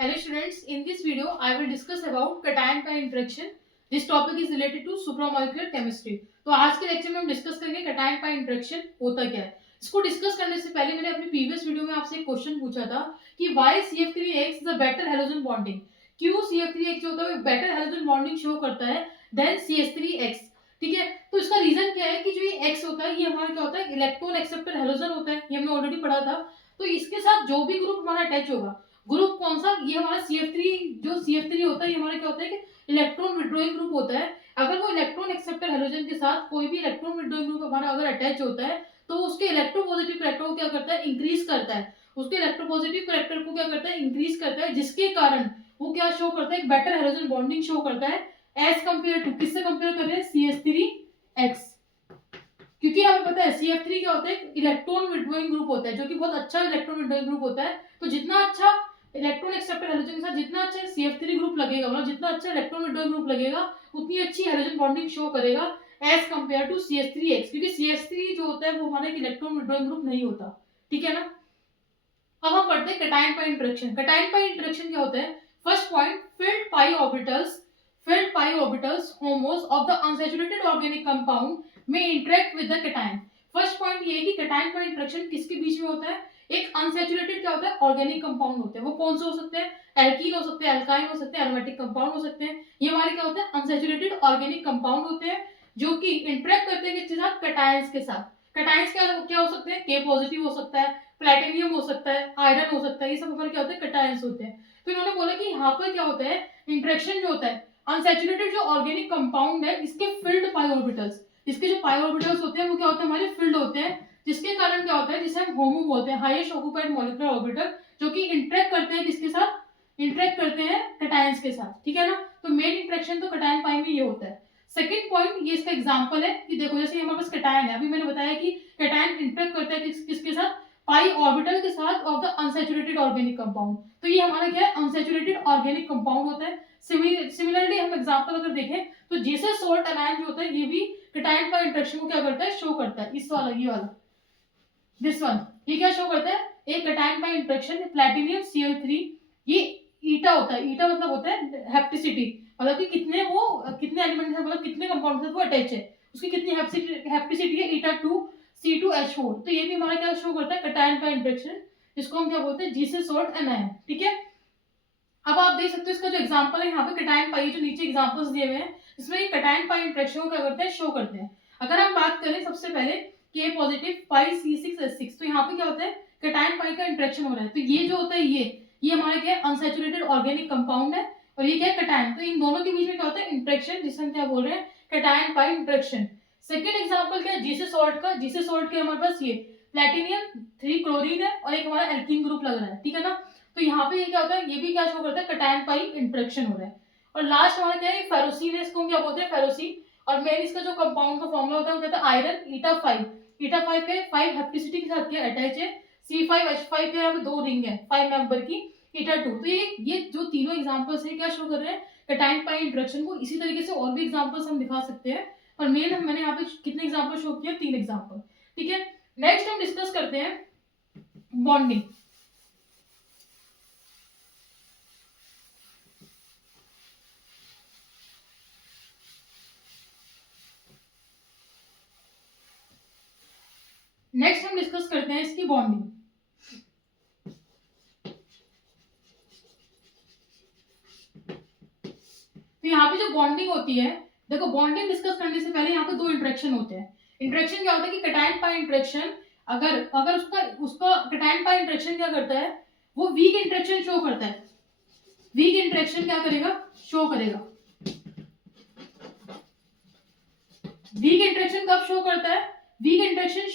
Hello students, in this video I will discuss about cation pi interaction. This topic is related to supramolecular chemistry. तो आज के lecture में हम discuss करेंगे cation pi interaction होता क्या है. इसको डिस्कस करने से पहले मैंने अपनी प्रीवियस वीडियो में आपसे एक क्वेश्चन पूछा था कि why CF3X is a better halogen bonding. क्यों CF3X जो होता है बेटर हेलोजन बॉन्डिंग शो करता है देन CH3X. ठीक है, तो इसका रीजन क्या है कि जो ये X होता है ये हमारा क्या होता है इलेक्ट्रॉन एक्सेप्टर हेलोजन होता है. ये हमने ऑलरेडी पढ़ा था. तो इसके साथ जो भी ग्रुप हमारा अटैच होगा, ग्रुप कौन सा, ये हमारा CF3, जो CF3 होता है ये हमारा क्या होता है कि इलेक्ट्रॉन विड्रॉइंग ग्रुप होता है. अगर वो इलेक्ट्रॉन एक्सेप्टर हेलोजन के साथ कोई भी इलेक्ट्रॉन विड्रॉइंग ग्रुप हमारा अगर अटैच होता है तो उसके इलेक्ट्रोपॉजिटिव करैक्टर को क्या करता है, इंक्रीज करता है. उसके इलेक्ट्रोपॉजिटिव करैक्टर को क्या करता है, इंक्रीज करता है, जिसके कारण वो क्या शो करता है, एक बेटर हेलोजन बॉन्डिंग शो करता है एज कंपेयर टू, किससे कंपेयर कर रहे हैं, CH3X. क्योंकि हमें पता है CF3 क्या होता है, इलेक्ट्रॉन विड्रॉइंग ग्रुप होता है जो कि बहुत अच्छा इलेक्ट्रॉन विड्रॉइंग ग्रुप होता है. तो जितना अच्छा इलेक्ट्रॉन एक्सेप्टर हेलोजन के साथ जितना अच्छा CF3 ग्रुप लगेगा, मतलब जितना अच्छा इलेक्ट्रॉन विड्रॉइंग ग्रुप लगेगा उतनी अच्छी हेलोजन बॉन्डिंग शो करेगा एज कंपेयर टू CH3X. क्योंकि CH3 जो होता है वो हमारा एक इलेक्ट्रॉन विड्रॉइंग ग्रुप नहीं होता. ठीक है ना. अब हम पढ़ते हैं cation pi interaction. cation pi interaction क्या होता है. First point, filled pi orbitals homos of the unsaturated organic compound may interact with the cation. First point ये है कि cation pi इंटरेक्शन किसके बीच में होता है, एक अनसैचुरेटेड क्या होता है, ऑर्गेनिक कंपाउंड होते हैं. वो कौन से हो सकते हैं, एल्कीन हो सकते हैं, अल्काइन हो सकते हैं, एरोमेटिक कंपाउंड हो सकते हैं. ये हमारे क्या होते हैं, अनसैचुरेटेड ऑर्गेनिक कंपाउंड होते हैं जो कि इंटरेक्ट करते हैं किसके साथ, कैटायंस के साथ. कैटायंस क्या हो सकते हैं, K पॉजिटिव हो सकता है, प्लैटिनियम हो सकता है, आयरन हो सकता है. ये सब हमारे क्या होते हैं, कैटायंस होते हैं. तो इन्होंने बोला कि यहाँ पर क्या होता है, इंटरेक्शन जो होता है अनसैचुरेटेड जो ऑर्गेनिक कंपाउंड है इसके फिल्ड पाई ऑर्बिटल्स, इसके जो पाई ऑर्बिटल्स होते हैं वो क्या होते हैं, हमारे फिल्ड होते हैं, जिसके कारण क्या होता है, जिसे हम होमो बोलते हैं, हाईएस्ट ऑक्यूपाइड मॉलिक्यूलर ऑर्बिटल, जो कि इंटरेक्ट करते हैं किसके साथ, इंटरेक्ट करते हैं कैटायंस के साथ. ठीक है ना. तो मेन इंटरेक्शन तो कैटायन पाई में ये होता है. सेकंड पॉइंट, ये इसका एग्जांपल है कि देखो जैसे हमारे पास कैटायन है, अभी मैंने बताया कि कैटायन इंटरेक्ट करता है किसके साथ, पाई ऑर्बिटल के साथ of the unsaturated organic compound. तो ये हमारा क्या है, अनसैचुरेटेड ऑर्गेनिक कंपाउंड होता है. सिमिलरली हम एग्जांपल अगर देखें तो जीसस सोल्ट अनायन जो होता है ये भी कैटायन पाई इंटरेक्शन को क्या करता है, शो करता है. इस वाला, ये वाला, दिस वन, ये क्या शो करता है, एक cation pi interaction platinum Cl3, ये ईटा होता है. ईटा मतलब होता है हेप्टिसिटी, मतलब कि कितने एलिमेंट है, मतलब कितने कंपाउंड से वो अटैच है, उसकी कितनी हेप्टिसिटी है, ईटा2 C2H4. तो ये भी हमारा क्या शो करता है, कैटायन पाई इंटरेक्शन, जिसको हम क्या बोलते हैं, जीसस सोल्ट अनायन. ठीक है. अब आप देख सकते हो इसका जो एग्जांपल है यहाँ पे कैटायन पाई, जो नीचे एग्जांपल्स दिए हुए हैं इसमें ये कैटायन पाई इंटरेक्शन को क्या करते हैं, शो करते हैं. अगर हम बात करें सबसे पहले K पॉजिटिव पाई C6H6, तो यहाँ पे क्या होता है, कैटायन पाई का इंटरेक्शन हो रहा है. तो ये जो होता है ये हमारे क्या है, अनसैचुरेटेड ऑर्गेनिक कंपाउंड है और ये क्या है, कैटायन. तो इन दोनों के बीच में क्या होता है, इंटरेक्शन, जिसे हम क्या बोल रहे हैं, cation pi interaction. Second example क्या है, जीसस सोल्ट का. जीसस सोल्ट के हमारे पास ये प्लैटिनियम 3 क्लोरीन है और एक हमारा एल्कीन ग्रुप लग रहा है. ठीक है ना. तो यहाँ पे ये क्या होता है, ये भी क्या शो करता है, कैटायन पाई इंटरेक्शन हो रहा है. और लास्ट हमारा क्या है, फेरोसीन है, इसको हम क्या बोलते हैं, फेरोसीन. और मेन इसका जो कंपाउंड का फॉर्मूला होता है वो कहता है आयरन ईटा5. ईटा5 के 5 हेप्टिसिटी के साथ क्या अटैच है, C5H5 के यहाँ पे 2 रिंग है 5 मेंबर की, ईटा2. तो ये जो तीनों एग्जांपल्स हैं क्या शो कर रहे हैं, कैटायन पाई इंटरेक्शन को. इसी तरीके से और भी एग्जांपल्स हम दिखा सकते हैं, पर मेन मैंने यहाँ पे कितने एग्जांपल शो किए, 3 एग्जांपल. ठीक है. नेक्स्ट हम डिस्कस करते हैं बॉन्डिंग. नेक्स्ट हम डिस्कस करते हैं इसकी बॉन्डिंग. तो यहाँ पे जो बॉन्डिंग होती है, देखो बॉन्डिंग डिस्कस करने से पहले यहाँ पे 2 इंटरेक्शन होते हैं. इंटरेक्शन क्या होता है कि कैटायन पाई इंटरेक्शन, अगर उसका कैटायन पाई इंटरेक्शन क्या करता है, वो वीक इंटरेक्शन शो करता है. वीक इंटरेक्शन क्या करेगा, शो करेगा. वीक इंटरेक्शन कब शो करता है, वीक इंटरेक्शन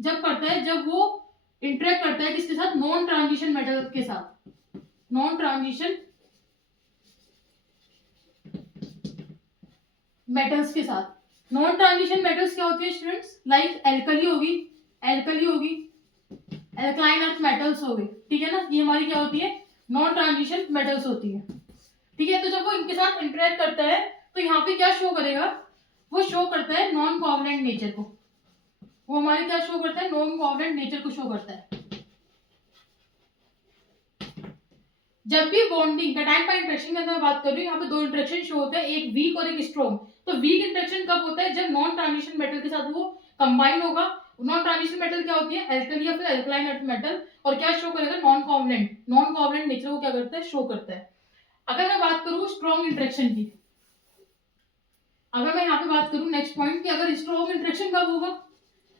जब करता है जब वो इंटरेक्ट करता है किसके साथ, नॉन ट्रांजिशन मेटल के साथ. नॉन ट्रांजिशन मेटल्स के साथ. नॉन ट्रांजिशन मेटल्स क्या होती है स्टूडेंट्स, लाइक एल्कली होगी, एल्कलाइन अर्थ मेटल्स हो गए. ठीक है ना. ये हमारी क्या होती है, नॉन ट्रांजिशन मेटल्स होती है. ठीक है. तो जब वो इनके साथ इंटरेक्ट करता है तो यहाँ पे क्या शो करेगा, वो शो करता है नॉन कोवलेंट नेचर को. वो हमारे क्या शो करता है, नॉन कोवलेंट नेचर को शो करता है. जब भी बॉन्डिंग कैटायन पाई इंटरेक्शन के अंदर मैं बात कर रही हूँ, यहाँ पे दो इंटरेक्शन शो होते हैं, एक वीक और एक स्ट्रॉन्ग। तो वीक इंटरेक्शन कब होता है? जब नॉन ट्रांजिशन मेटल के साथ वो कंबाइन होगा। नॉन ट्रांजिशन मेटल क्या होती है? एल्कली या फिर एल्कलाइन अर्थ मेटल। और क्या शो करेगा? Non covalent. Non covalent nature को क्या करता है? शो करता है। अगर मैं बात करूँ स्ट्रॉन्ग इंटरेक्शन की, अगर मैं यहाँ पे बात करूँ नेक्स्ट पॉइंट की, अगर स्ट्रॉन्ग इंटरेक्शन कब होगा?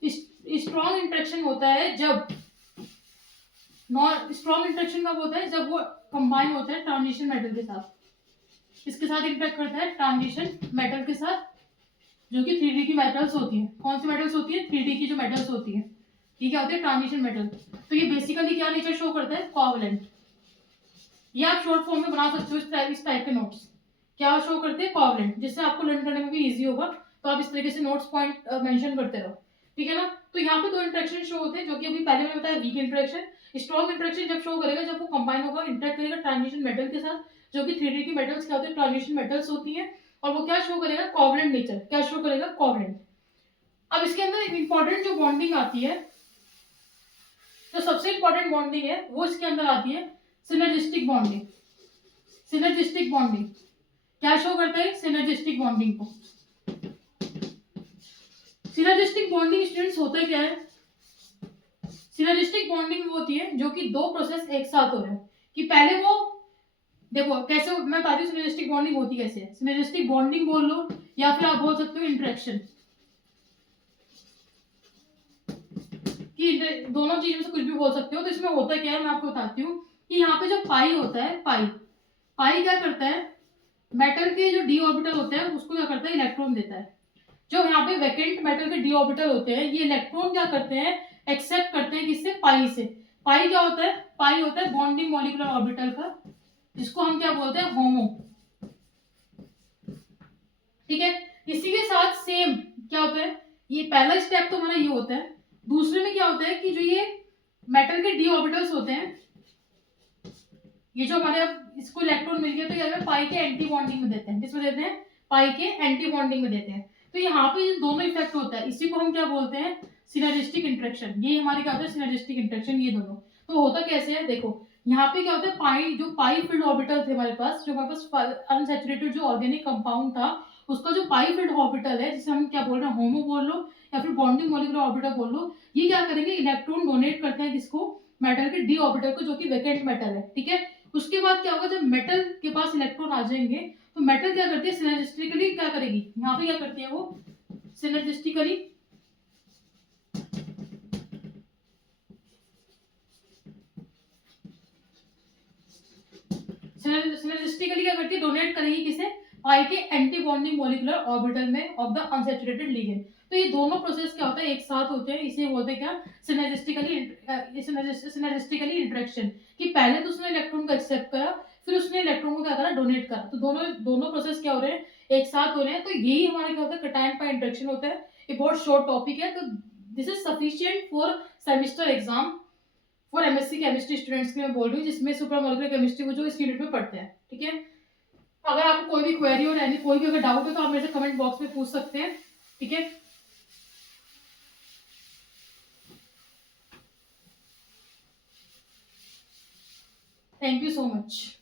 स्ट्रॉन्ग इंटरेक्शन होता है जब नॉन स्ट्रॉन्ग इंटरेक्शन कब होता है? जब वो कंबाइन होता है ट्रांजिशन मेटल के साथ। इसके साथ इंटरेक्ट करता है ट्रांजिशन मेटल के साथ, जो कि 3D की मेटल्स होती है। कौन सी मेटल्स होती है? 3D की जो मेटल्स होती है, ये क्या होती है? Transition metal. तो ये बेसिकली क्या नेचर शो करता है? कोवलेंट। ये आप शॉर्ट फॉर्म में बना सकते हो इस टाइप के नोट्स। क्या शो करते हैं? कोवलेंट, जिससे आपको लर्न करने में भी इजी होगा। तो आप इस तरीके से नोट्स पॉइंट मेंशन करते रहो, ठीक है ना। तो यहाँ पे दो इंटरेक्शन शो होते हैं, जो कि अभी पहले मैंने बताया वीक इंटरेक्शन। स्ट्रॉन्ग इंटरेक्शन जब शो करेगा जब वो कंबाइन होगा, इंटरेक्ट करेगा ट्रांजिशन मेटल के साथ, जो कि 3D की मेटल्स क्या होती है? ट्रांजिशन मेटल्स होती है। और वो क्या शो करेगा? Covalent nature. क्या शो करेगा? कोवलेंट। अब इसके अंदर इंपॉर्टेंट जो बॉन्डिंग आती है, जो सबसे इंपॉर्टेंट बॉन्डिंग है वो इसके अंदर आती है सिनर्जिस्टिक बॉन्डिंग। सिनर्जिस्टिक बॉन्डिंग क्या शो करता है? सिनर्जिस्टिक बॉन्डिंग को। सिनर्जिस्टिक बॉन्डिंग स्टूडेंट्स होता क्या है? सिनर्जिस्टिक बॉन्डिंग वो होती है जो कि दो प्रोसेस एक साथ हो रहे हैं। कि पहले वो देखो कैसे, मैं बताती हूँ सिनर्जिस्टिक बॉन्डिंग होती कैसे है। सिनर्जिस्टिक बॉन्डिंग बोल लो या फिर आप बोल सकते हो इंटरेक्शन, कि दोनों चीज में से कुछ भी बोल सकते हो। तो इसमें होता क्या है मैं आपको बताती हूँ कि यहाँ पे जो पाई होता है, पाई क्या करता है? मेटल के जो डी ऑर्बिटल होते हैं उसको क्या करता है? इलेक्ट्रॉन देता है। जो यहाँ पे वैकेंट मेटल के डी ऑर्बिटल होते हैं, ये इलेक्ट्रॉन क्या करते हैं? एक्सेप्ट करते हैं। किससे? पाई से। पाई क्या होता है? पाई होता है बॉन्डिंग मॉलिक्यूलर ऑर्बिटल का, जिसको हम क्या बोलते हैं? होमो, ठीक है। इसी के साथ सेम क्या होता है? ये पहला स्टेप तो हमारा ये होता है। दूसरे में क्या होता है कि जो ये मेटल के डी ऑर्बिटल्स होते हैं, ये जो हमारे अब इसको इलेक्ट्रॉन मिल गया तो क्या पाई के एंटी बॉन्डिंग में देते हैं। किसमें देते हैं? पाई के एंटी बॉन्डिंग में देते हैं। तो यहाँ पे दोनों इफेक्ट होता है, इसी को हम क्या बोलते हैं? Synergistic interaction. ये हमारी क्या होता है? Synergistic interaction. ये दोनों तो होता कैसे है? देखो यहाँ पे क्या होता है? पाई जो पाई फील्ड ऑर्बिटल थे हमारे पास, जो हमारे पास अनसैचुरेटेड जो ऑर्गेनिक कंपाउंड था, उसका जो पाई फील्ड ऑर्बिटल है, जिसे हम क्या बोल रहे हैं? होमो बोल लो या फिर बॉन्डिंग मॉलिक्यूलर ऑर्बिटल बोल लो। ये क्या करेंगे? इलेक्ट्रॉन डोनेट करते हैं किसको? मेटल के डी ऑर्बिटल को, जो कि वैकेंट मेटल है, ठीक है। उसके बाद क्या होगा? जब मेटल के पास इलेक्ट्रॉन आ जाएंगे तो मेटल क्या करती है? सिनर्जिस्टिकली क्या करेगी? यहाँ पे क्या करती है वो? सिनर्जिस्टिकली सिनर्जिस्टिकली क्या करती है? डोनेट करेगी किसे? पाई के एंटी बॉन्डिंग मॉलिक्यूलर ऑर्बिटल में ऑफ द अनसैचुरेटेड लिगेंड। तो ये दोनों प्रोसेस क्या होता है? एक साथ होते हैं। इसे बोलते हैं क्या? सिनर्जिस्टिकली इंटरेक्शन। कि पहले तो उसने इलेक्ट्रॉन को एक्सेप्ट करा, फिर उसने इलेक्ट्रॉन को क्या करा? डोनेट करा। तो दोनों दोनों प्रोसेस क्या हो रहे हैं? एक साथ हो रहे हैं। तो यही हमारा क्या होता है? कैटायन पाई इंटरेक्शन होता है। ये बहुत शॉर्ट टॉपिक है, तो this is sufficient for semester exam for MSc chemistry students की मैं बोल रही हूँ, जिसमें सुपरमोलिकुलर केमिस्ट्री वो जो इस यूनिट में पढ़ते हैं, ठीक है। अगर आपको कोई भी क्वेरी और कोई भी अगर डाउट है तो आप मेरे से कमेंट बॉक्स में पूछ सकते हैं, ठीक है। Thank you so much.